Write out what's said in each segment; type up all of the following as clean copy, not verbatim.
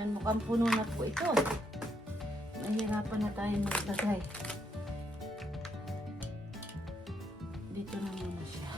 Ayan, mukhang puno na po ito. Nahihirapan na tayo maglagay. Dito na muna siya.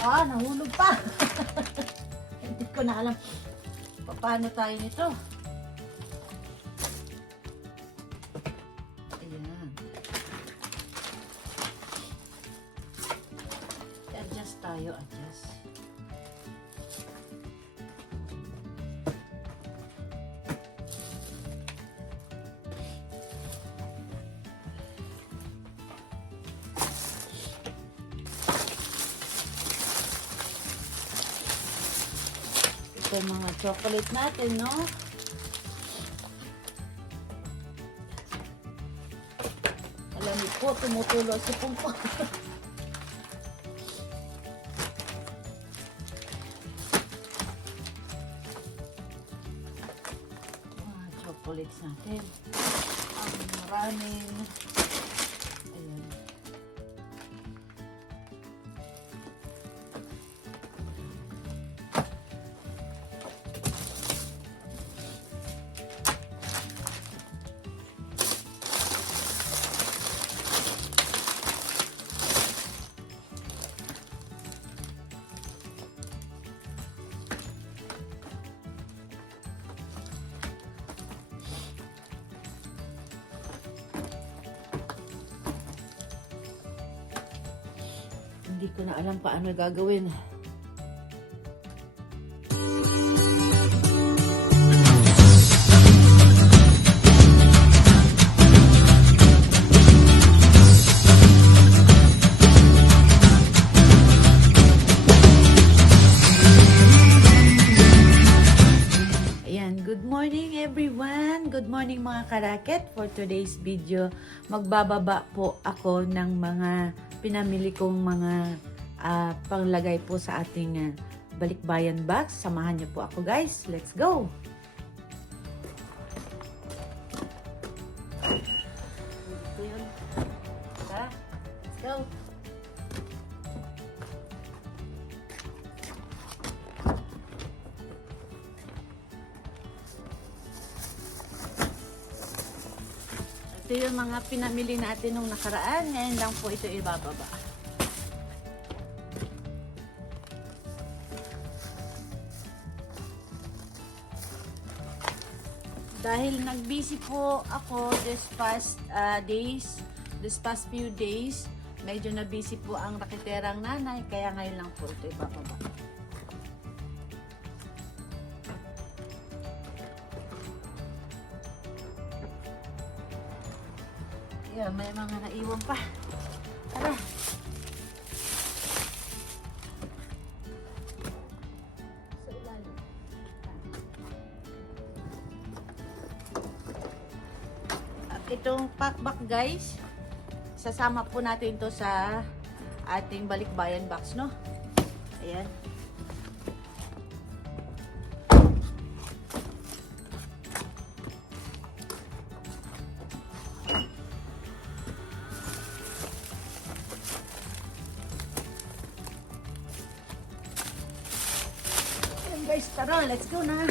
Ah, nahulog pa. Hindi ko na alam paano tayo nito. Ayan. Adjust tayo, adjust. Ito mga chocolate natin, no? Alam niyo po, tumutulo si Pungpong. Mga chocolates natin. Ang maraming. Ayan. Hindi ko na alam paano gagawin. Ayan, good morning everyone! Good morning mga karaket! For today's video, magbababa po ako ng mga pinamili kong mga panglagay po sa ating balikbayan box. Samahan niyo po ako guys. Let's go! Ito yun. Let's go! Ito yung mga pinamili natin nung nakaraan. Ngayon lang po ito ibababa. Dahil nag-busy po ako this past few days, medyo na-busy po ang rakiterang nanay, kaya ngayon lang po ito ibababa. Yeah, may mga naiwan pa. Tara. Sa ilalim. At itong packback guys, sasama po natin to sa ating balikbayan box, no? Ayan. Guys, tara, let's go na.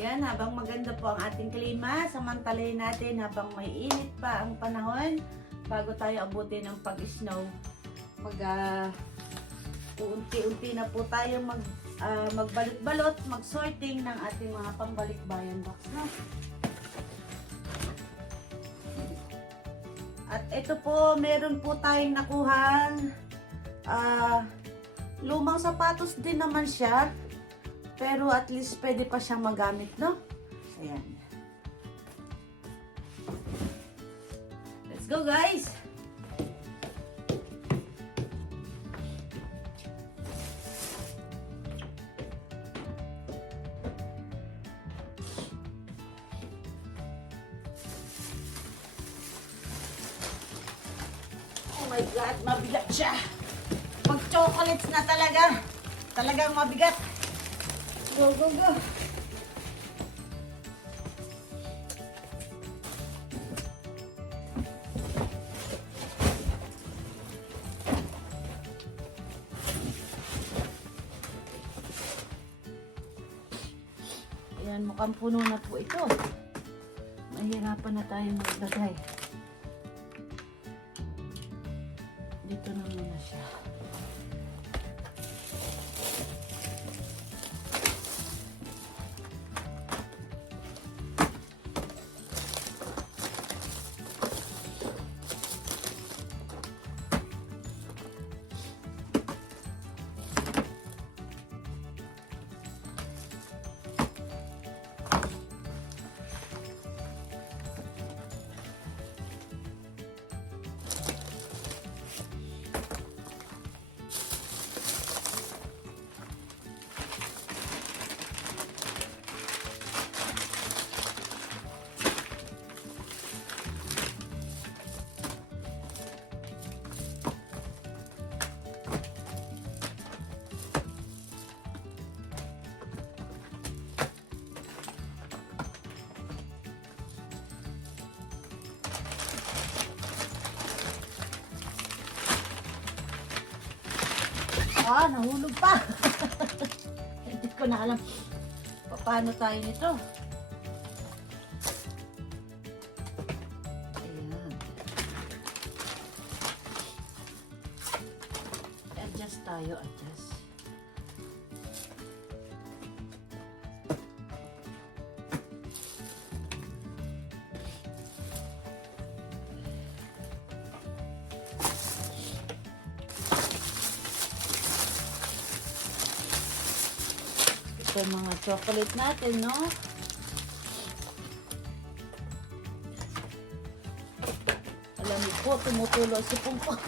Ayan, habang maganda po ang ating klima, samantalayin natin habang may init pa ang panahon bago tayo abutin ng pag-snow. Unti-unti na po tayo magbalot-balot, mag-sorting ng ating mga pangbalikbayan box, no? At ito po, meron po tayong nakuhan lumang sapatos din naman siya. Pero at least pwede pa siyang magamit, no? Ayan. Let's go, guys! Oh my God, mabigat siya! Pag chocolates na talaga, talagang mabigat. Go, go, go! Ayan, mukhang puno na po ito. Mahirapan na tayo maglagay. Dito na muna siya. Nahulog pa. Hindi ko na alam paano tayo nito. Ayan. Adjust tayo, adjust. Ito mga chocolate natin, no? Alam po, tumutulo si Pungpong.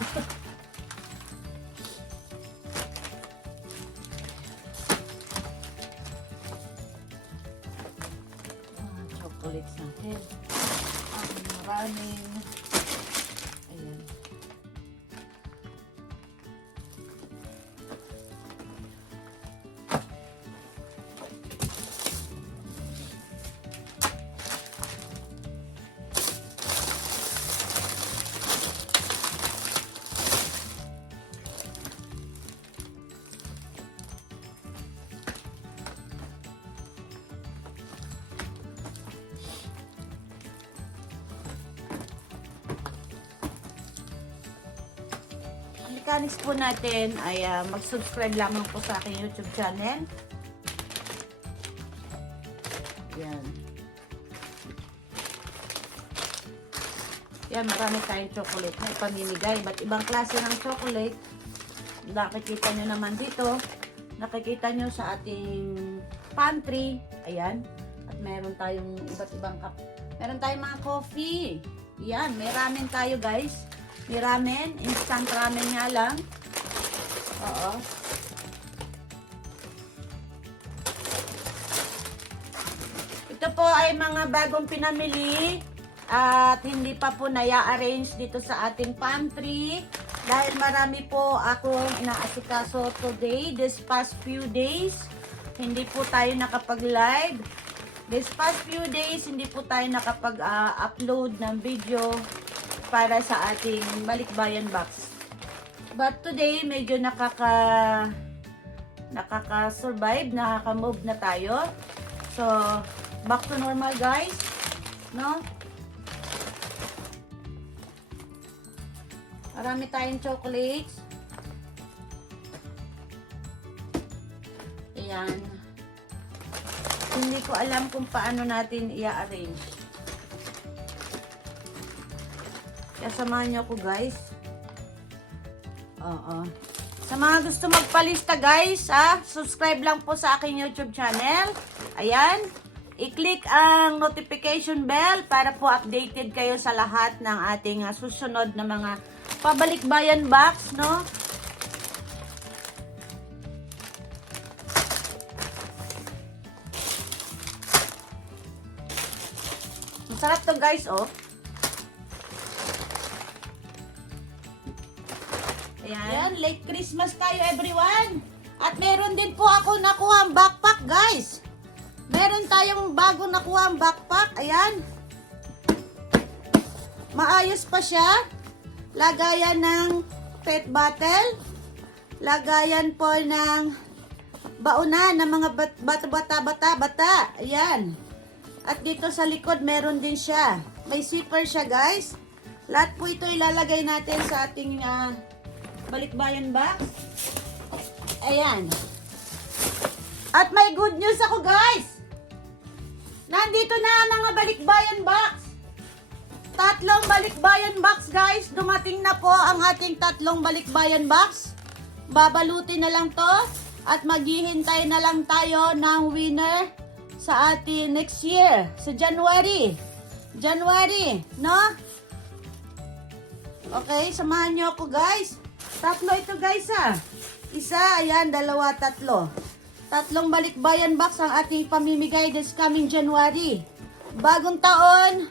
Mga chocolates natin. Ang maraming. Ayan. Mechanics po natin ay mag-subscribe lamang po sa aking YouTube channel. Yan. Yan, marami tayong chocolate na ipamimigay. Ba't ibang klase ng chocolate? Nakikita nyo naman dito. Nakikita nyo sa ating pantry. Ayan. At meron tayong iba't ibang cup. Meron tayong mga coffee. Yan, may ramen tayo, guys. May ramen, instant ramen nga lang. Oo. Ito po ay mga bagong pinamili at hindi pa po naya-arrange dito sa ating pantry dahil marami po akong inaasikaso today, this past few days. Hindi po tayo nakapag-live. This past few days, hindi po tayo nakapag-upload ng video para sa ating balikbayan box. But today, medyo nakaka-survive, nakaka-move na tayo. So, back to normal guys. No? Marami tayong chocolates. Ayan. Hindi ko alam kung paano natin i-arrange. Kaya samahan niyo ako guys. Oo. Sa mga gusto magpalista guys, subscribe lang po sa aking YouTube channel. Ayan. I-click ang notification bell para po updated kayo sa lahat ng ating susunod na mga pabalikbayan box, no? Masarap to guys, oh. Ayan, late Christmas tayo everyone. At meron din po ako nakuha ang backpack guys. Meron tayong bagong nakuha ang backpack. Ayan. Maayos pa siya. Lagayan ng pet bottle. Lagayan po ng baunan ng mga bata. Ayan. At dito sa likod meron din siya. May zipper siya guys. Lahat po ito ilalagay natin sa ating balikbayan box. Ayan. At may good news ako guys. Nandito na ang mga balikbayan box. 3 balikbayan box guys. Dumating na po ang ating 3 balikbayan box. Babalutin na lang to. At maghihintay na lang tayo ng winner sa ating next year. Sa January. January, no? Okay, samahan nyo ako guys. 3 ito guys Isa, ayan, 2, 3. 3 balikbayan box ang ating pamimigay this coming January. Bagong taon,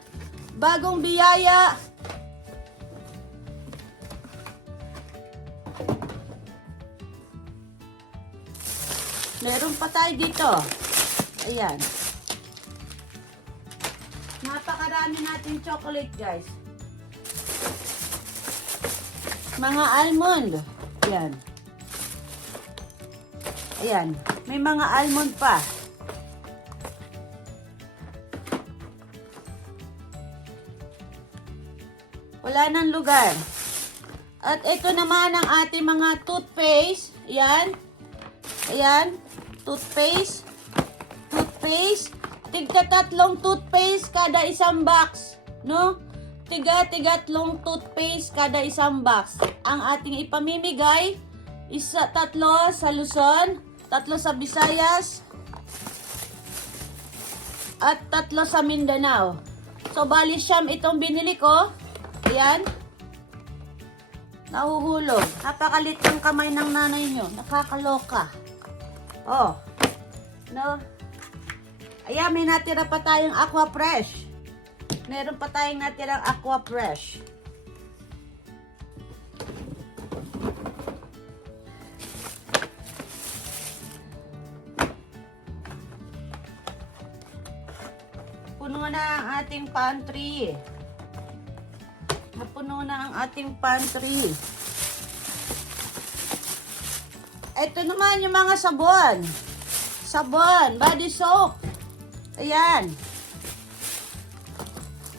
bagong biyaya. Meron pa tayo dito. Ayan. Napakarami natin chocolate guys. Mga almond. Ayan. Ayan. May mga almond pa. Wala nang lugar. At ito naman ang ating mga toothpaste. Ayan. Ayan. Toothpaste. Toothpaste. Tigka 3 toothpaste kada isang box. No? Tiga 3 toothpaste kada isang box. Ang ating ipamimigay, 3 sa Luzon, 3 sa Visayas, at 3 sa Mindanao. So, bali siyam itong binili ko. Ayan. Nahuhulog. Napakalit ng kamay ng nanay nyo. Nakakaloka. Oh. No? Ayan, may natira pa tayong Aqua Fresh. Meron pa tayong natirang Aqua Fresh. Puno na ang ating pantry. Napuno na ang ating pantry. Ito naman yung mga sabon. Sabon, body soap. Ayan.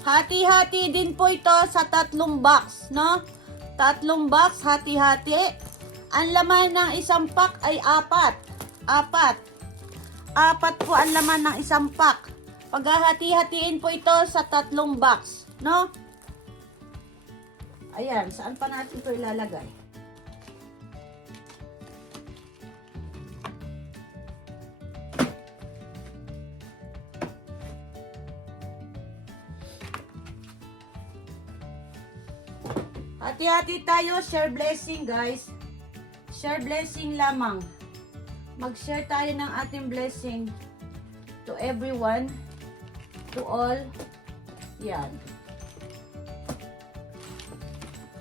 Hati-hati din po ito sa 3 box, no? 3 box, hati-hati. Ang laman ng isang pack ay 4. 4 po ang laman ng isang pack. Paghahati-hatiin po ito sa 3 box, no? Ayan, saan pa natin ito ilalagay? Hati-hati tayo, share blessing guys. Share blessing lamang. Mag-share tayo ng ating blessing to everyone, to all. Yan.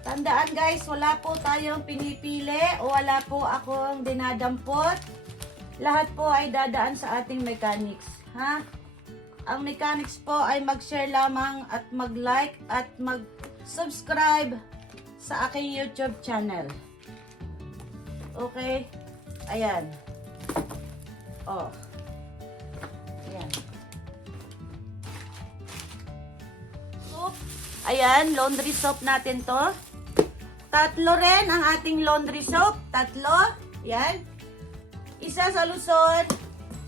Tandaan guys, wala po tayong pinipili o wala po akong dinadampot. Lahat po ay dadaan sa ating mechanics. Ha? Ang mechanics po ay mag-share lamang at mag-like at mag-subscribe sa aking YouTube channel. Okay? Ayan. Oh. Ayan. Ayan, laundry soap natin to. Tatlo rin ang ating laundry soap. Tatlo. Yan. Isa sa Luzon,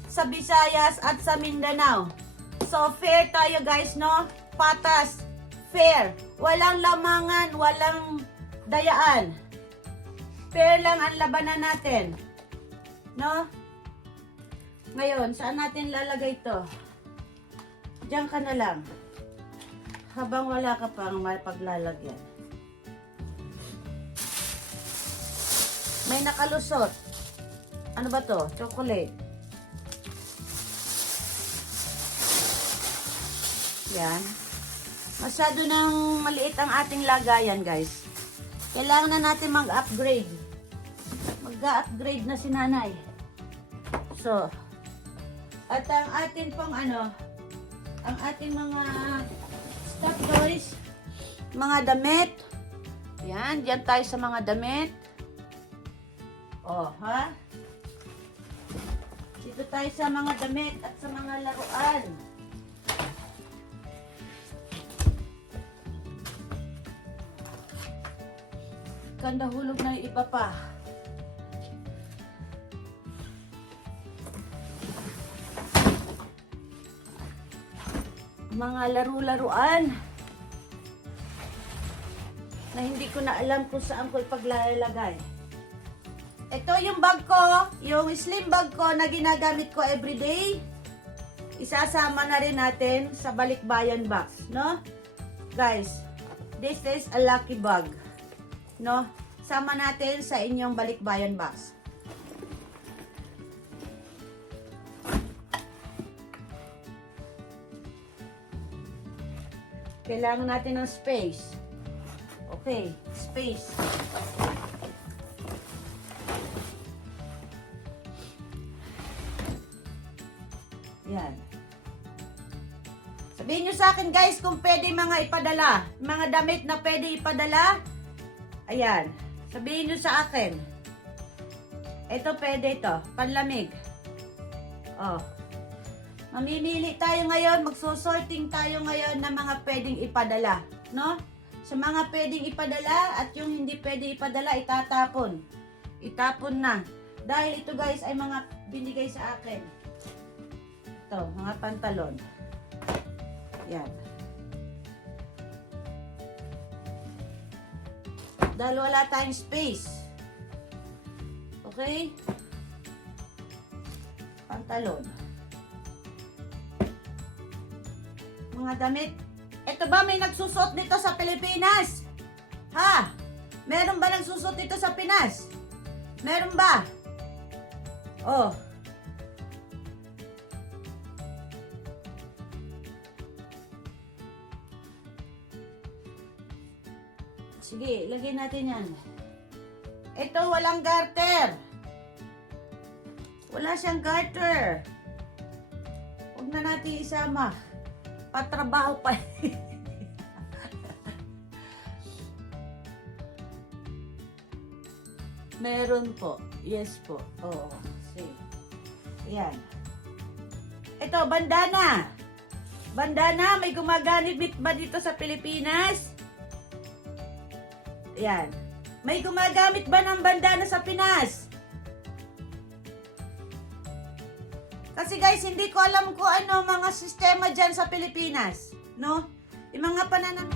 sa Visayas, at sa Mindanao. So, fair tayo guys, no? Patas. Fair. Walang lamangan, walang dayaan. Fair lang ang labanan natin. No? Ngayon, saan natin lalagay ito? Diyan ka na lang. Habang wala ka pang mapaglalagyan. May nakalusot. Ano ba to? Chocolate. Yan. Masyado nang maliit ang ating lagayan, guys. Kailangan na natin mag-upgrade. Mag-upgrade na si nanay. So, at ang atin pong ang ating mga stuff toys, mga damit. Yan, diyan tayo sa mga damit. Oh, ha? Dito tayo sa mga damit at sa mga laruan. Ganda hulog na yung iba pa. Mga laro-laruan na hindi ko na alam kung saan ko ipaglalagay. Ito yung bag ko, yung slim bag ko na ginagamit ko everyday. Isasama na rin natin sa balikbayan box, no? Guys, this is a lucky bag, no? Sama natin sa inyong balikbayan box. Kailangan natin ng space. Okay, space. Yan. Sabihin nyo sa akin guys kung pwede mga ipadala. Mga damit na pwede ipadala. Ayan. Sabihin nyo sa akin. Ito pwede ito. Panlamig. Oh. Mamimili tayo ngayon. Magsusorting tayo ngayon ng mga pwedeng ipadala. No? Sa mga pwedeng ipadala at yung hindi pwede ipadala, itatapon. Itapon na. Dahil ito guys ay mga binigay sa akin. Ito, mga pantalon. Yan. Dahil wala tayong space. Okay? Pantalon. Mga damit. Ito ba may nagsusot nito sa Pilipinas? Ha? Meron ba nagsusot nito sa Pinas? Meron ba? Oh. Sige, lagyan natin yan. Ito, walang garter. Wala siyang garter. Huwag na natin isama. Patrabaho pa. Meron po. Yes po. Oo. See. Yan. Ito, bandana. Bandana, may gumagamit ba dito sa Pilipinas? Yan. May gumagamit ba ng bandana sa Pinas? Kasi guys, hindi ko alam kung ano mga sistema dyan sa Pilipinas. No? Yung mga pananam...